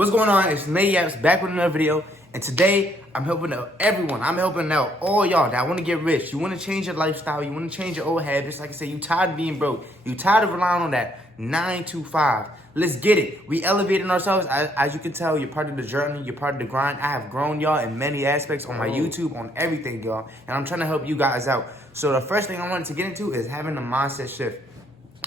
What's going on? It's Mayapps back with another video, and today I'm helping out everyone. I'm helping out all y'all that want to get rich. You want to change your lifestyle. You want to change your old habits. Like I said, you tired of being broke. You tired of relying on that 9 to 5. Let's get it. We elevating ourselves. As you can tell, you're part of the journey. You're part of the grind. I have grown y'all in many aspects on my YouTube, on everything, y'all, and I'm trying to help you guys out. So the first thing I wanted to get into is having a mindset shift.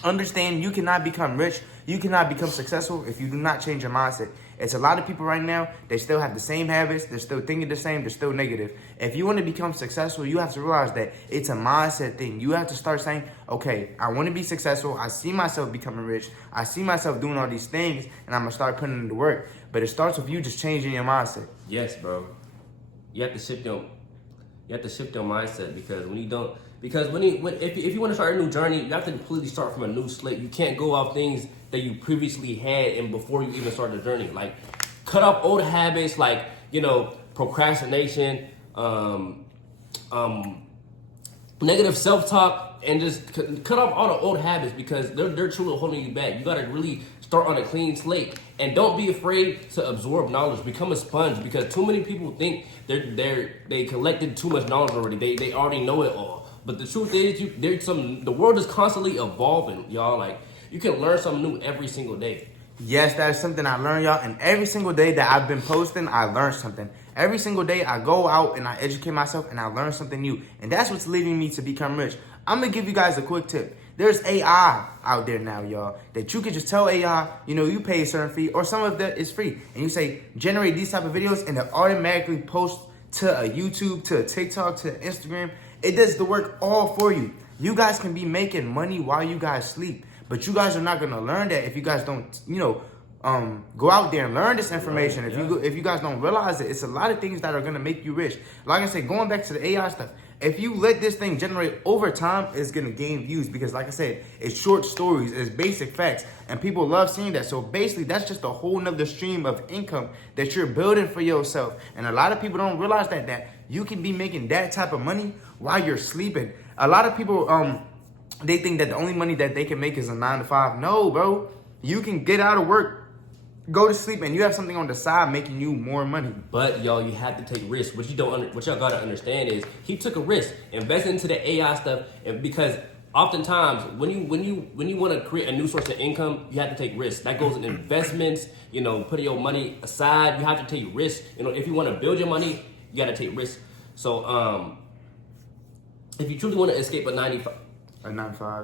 Understand you cannot become rich, you cannot become successful if you do not change your mindset. It's a lot of people right now, they still have the same habits, they're still thinking the same, they're still negative. If you want to become successful, you have to realize that it's a mindset thing. You have to start saying, okay, I want to be successful, I see myself becoming rich, I see myself doing all these things, and I'm going to start putting into work. But it starts with you just changing your mindset. Yes, bro. You have to shift your mindset, because when you don't, if you want to start a new journey, you have to completely start from a new slate. You can't go off things that you previously had and before you even start the journey. Like, cut off old habits like, procrastination, negative self-talk, and just cut off all the old habits, because they're truly holding you back. You gotta really start on a clean slate, and don't be afraid to absorb knowledge. Become a sponge, because too many people think they collected too much knowledge already. They already know it all. But the truth is, the world is constantly evolving, y'all. Like, you can learn something new every single day. Yes, that is something I learned, y'all. And every single day that I've been posting, I learned something. Every single day I go out and I educate myself and I learn something new. And that's what's leading me to become rich. I'm going to give you guys a quick tip. There's AI out there now, y'all, that you can just tell AI, you pay a certain fee, or some of that is free. And you say, generate these type of videos, and it automatically posts to a YouTube, to a TikTok, to Instagram. It does the work all for you. You guys can be making money while you guys sleep. But you guys are not gonna learn that if you guys don't, go out there and learn this information. If you guys don't realize it, it's a lot of things that are gonna make you rich. Like I said, going back to the AI stuff, if you let this thing generate over time, it's gonna gain views, because like I said, it's short stories, it's basic facts, and people love seeing that. So basically, that's just a whole nother stream of income that you're building for yourself. And a lot of people don't realize that you can be making that type of money while you're sleeping. A lot of people, they think that the only money that they can make is a 9 to 5. No, bro. You can get out of work, go to sleep, and you have something on the side making you more money. But y'all, you have to take risks. What y'all gotta understand is he took a risk, investing into the AI stuff, and because oftentimes when you want to create a new source of income, you have to take risks. That goes in investments. Putting your money aside. You have to take risks. If you want to build your money, you got to take risks. So if you truly want to escape a 9 to 5,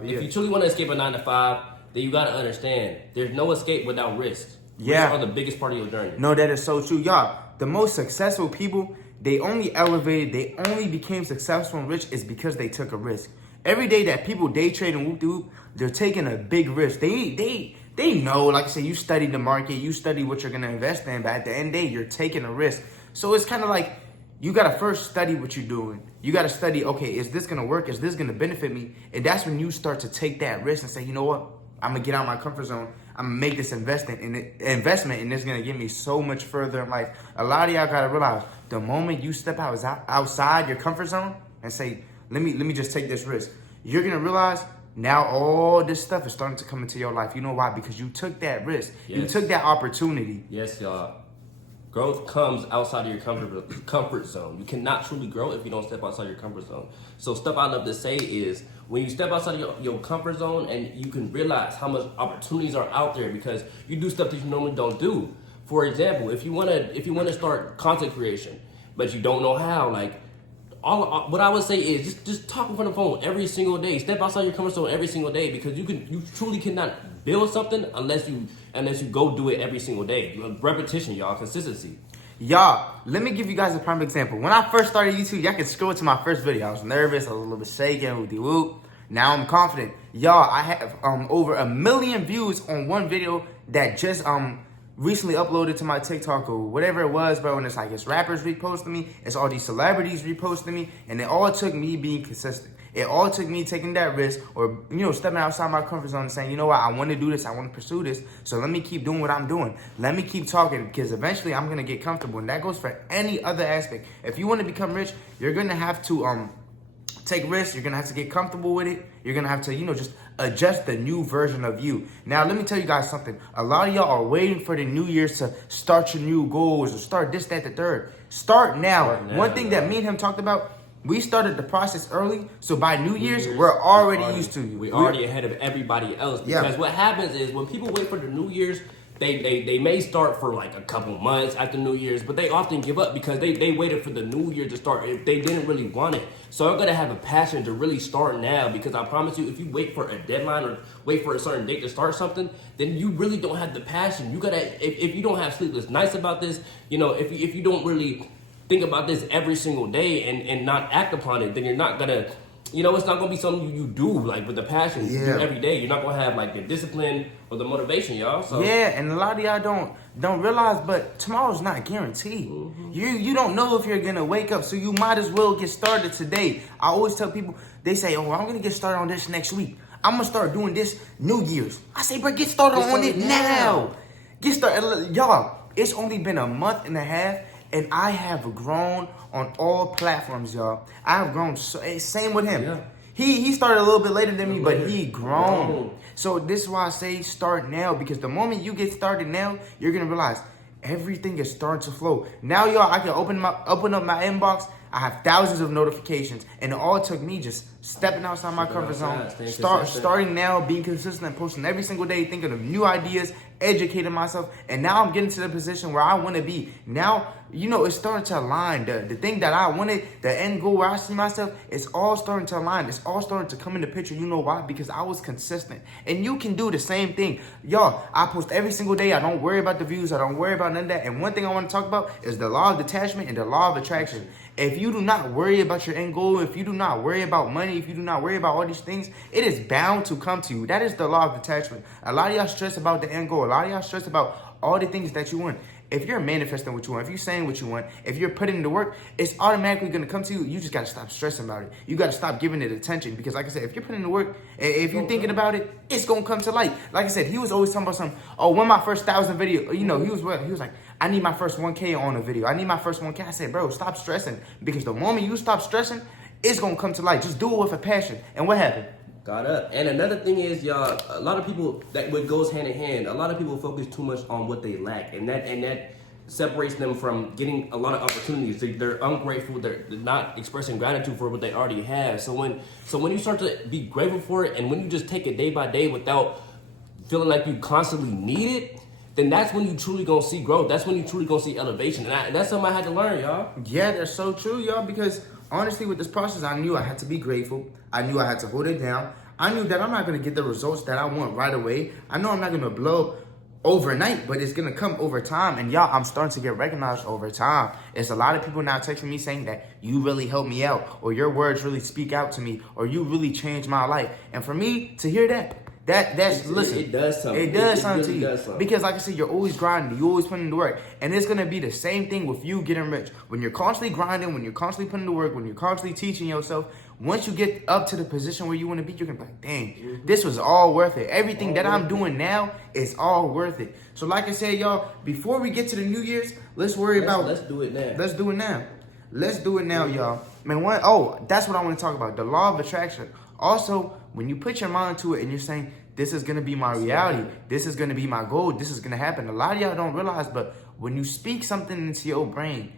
yeah. If you truly want to escape a 9 to 5, then you got to understand there's no escape without risks. Yeah. Risks are the biggest part of your journey. No, that is so true. Y'all, the most successful people, they only elevated, they only became successful and rich is because they took a risk. Every day that people day trade and whoop-de-whoop, they're taking a big risk. They know, like I said, you study the market, you study what you're going to invest in, but at the end of the day, you're taking a risk. So it's kind of like, you got to first study what you're doing. You got to study, okay, is this going to work? Is this going to benefit me? And that's when you start to take that risk and say, you know what? I'm going to get out of my comfort zone. I'm going to make this investment, and it's going to get me so much further in life. A lot of y'all got to realize, the moment you step outside your comfort zone and say, let me just take this risk, you're going to realize now all this stuff is starting to come into your life. You know why? Because you took that risk. Yes. You took that opportunity. Yes, y'all. Growth comes outside of your comfort zone. You cannot truly grow if you don't step outside your comfort zone. So stuff I love to say is, when you step outside of your comfort zone, and you can realize how much opportunities are out there, because you do stuff that you normally don't do. For example, if you wanna start content creation, but you don't know how, like, what I would say is just talk on the phone every single day. Step outside your comfort zone every single day, because you truly cannot build something unless you go do it every single day. Repetition, y'all, consistency. Y'all, let me give you guys a prime example. When I first started YouTube, y'all can scroll to my first video. I was nervous, I was a little bit shaking, whoop-de-whoop. Now I'm confident. Y'all, I have over 1 million views on one video that just recently uploaded to my TikTok or whatever it was, bro. And it's like, it's rappers reposting me, it's all these celebrities reposting me, and it all took me being consistent. It all took me taking that risk, or stepping outside my comfort zone and saying, you know what, I want to do this, I want to pursue this, so let me keep doing what I'm doing. Let me keep talking, because eventually I'm gonna get comfortable. And that goes for any other aspect. If you want to become rich, you're gonna have to take risks. You're gonna have to get comfortable with it. You're gonna have to, just adjust the new version of you. Now, let me tell you guys something. A lot of y'all are waiting for the New Year's to start your new goals or start this, that, the third. Start now. One thing that me and him talked about, we started the process early, so by New Year's, we're already used to you. We're already ahead of everybody else. Because what happens is when people wait for the New Year's, they may start for like a couple months after New Year's, but they often give up because they waited for the New Year to start if they didn't really want it. So I'm gonna have a passion to really start now, because I promise you, if you wait for a deadline or wait for a certain date to start something, then you really don't have the passion. You gotta, if you don't have sleepless nights about this, you know, if you don't really think about this every single day and not act upon it, then you're not gonna, you know, it's not gonna be something you do like with the passion you do every day. You're not gonna have like the discipline or the motivation, y'all. So and a lot of y'all don't realize, but tomorrow's not guaranteed. You don't know if you're gonna wake up, so you might as well get started today. I always tell people, they say, "Oh, I'm gonna get started on this next week. I'm gonna start doing this New Year's." I say, "Bro, get started on it now. Get started, y'all." It's only been a month and a half, and I have grown on all platforms, y'all. I have grown. Same with him. Yeah. He started a little bit later than me, but he grown. So this is why I say start now, because the moment you get started now, you're gonna realize everything is starting to flow. Now, y'all, I can open up my inbox. I have thousands of notifications, and it all took me just stepping outside my comfort zone, starting now, being consistent, posting every single day, thinking of new ideas, educating myself, and now I'm getting to the position where I want to be. Now, you know, it's starting to align. The thing that I wanted, the end goal where I see myself, it's all starting to align. It's all starting to come in the picture. You know why? Because I was consistent. And you can do the same thing. Y'all, I post every single day. I don't worry about the views. I don't worry about none of that. And one thing I want to talk about is the law of detachment and the law of attraction. If you do not worry about your end goal, if you do not worry about money, if you do not worry about all these things, it is bound to come to you. That is the law of detachment. A lot of y'all stress about the end goal. A lot of y'all stress about all the things that you want. If you're manifesting what you want, if you're saying what you want, if you're putting in the work, it's automatically going to come to you. You just got to stop stressing about it. You got to stop giving it attention, because like I said, if you're putting in the work, if you're thinking about it, it's going to come to light. Like I said, he was always talking about something. Oh, when my first 1,000 video, you know, he was like, I need my first 1K on a video. I need my first 1K. I said, bro, stop stressing, because the moment you stop stressing, it's going to come to light. Just do it with a passion. And what happened? Got up. And another thing is, y'all, a lot of people, that what goes hand in hand, a lot of people focus too much on what they lack, and that separates them from getting a lot of opportunities. They're ungrateful. They're not expressing gratitude for what they already have. So when you start to be grateful for it, and when you just take it day by day without feeling like you constantly need it, then that's when you truly gonna see growth. That's when you truly gonna see elevation. And that's something I had to learn, y'all. Yeah, that's so true, y'all, because honestly, with this process, I knew I had to be grateful. I knew I had to hold it down. I knew that I'm not going to get the results that I want right away. I know I'm not going to blow overnight, but it's going to come over time. And y'all, I'm starting to get recognized over time. It's a lot of people now texting me saying that you really helped me out, or your words really speak out to me, or you really changed my life. And for me to hear listen, it does something. It does something really to you. Does something. Because like I said, you're always grinding. You always putting in the work. And it's going to be the same thing with you getting rich. When you're constantly grinding, when you're constantly putting in the work, when you're constantly teaching yourself, once you get up to the position where you want to be, you're going to be like, dang, this was all worth it. Everything that I'm doing now is all worth it. So like I said, y'all, before we get to the New Year's, let's do it now. Let's do it now, y'all. Man, that's what I want to talk about. The law of attraction. Also, when you put your mind to it and you're saying, this is going to be my reality, this is going to be my goal, this is going to happen. A lot of y'all don't realize, but when you speak something into your brain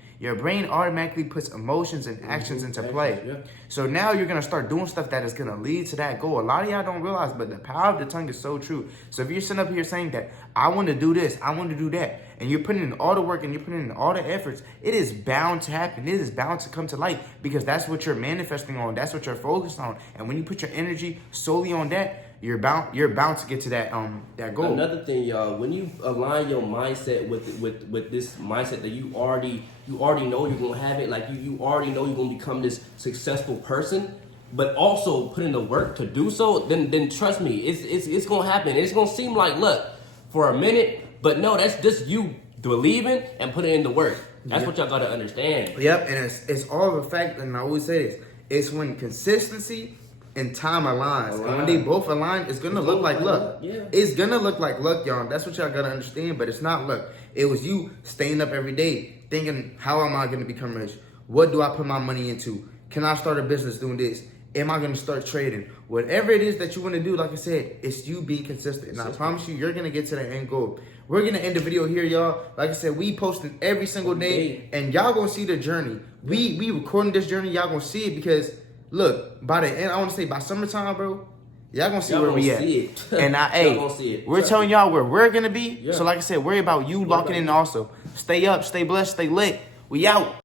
automatically puts emotions and actions into play. Yeah. So now you're going to start doing stuff that is going to lead to that goal. A lot of y'all don't realize, but the power of the tongue is so true. So if you're sitting up here saying that, I want to do this, I want to do that, and you're putting in all the work and you're putting in all the efforts, it is bound to happen. It is bound to come to light, because that's what you're manifesting on. That's what you're focused on. And when you put your energy solely on that, you're bound to get to that goal. Another thing, y'all, when you align your mindset with this mindset that you already know you're gonna have it, like you already know you're gonna become this successful person, but also put in the work to do so, then trust me, it's gonna happen. It's gonna seem like luck for a minute, but no, that's just you believing and putting in the work. That's what y'all gotta understand. Yep, and it's all the fact, and I always say this, it's when consistency and time aligns. And when they both align, it's gonna look like luck. Yeah. It's gonna look like luck, y'all. That's what y'all gotta understand, but it's not luck. It was you staying up every day, thinking, how am I gonna become rich? What do I put my money into? Can I start a business doing this? am I gonna start trading? Whatever it is that you want to do, like I said, it's you being consistent. And I promise you, you're gonna get to the end goal. We're gonna end the video here, y'all. Like I said, we posting every single day, and y'all gonna see the journey. We recording this journey, y'all gonna see it because look, by the end, I wanna say by summertime, bro. Y'all gonna see where we at. And we're telling y'all where we're gonna be. Yeah. So like I said, worry about you locking in also. Stay up, stay blessed, stay lit. We out.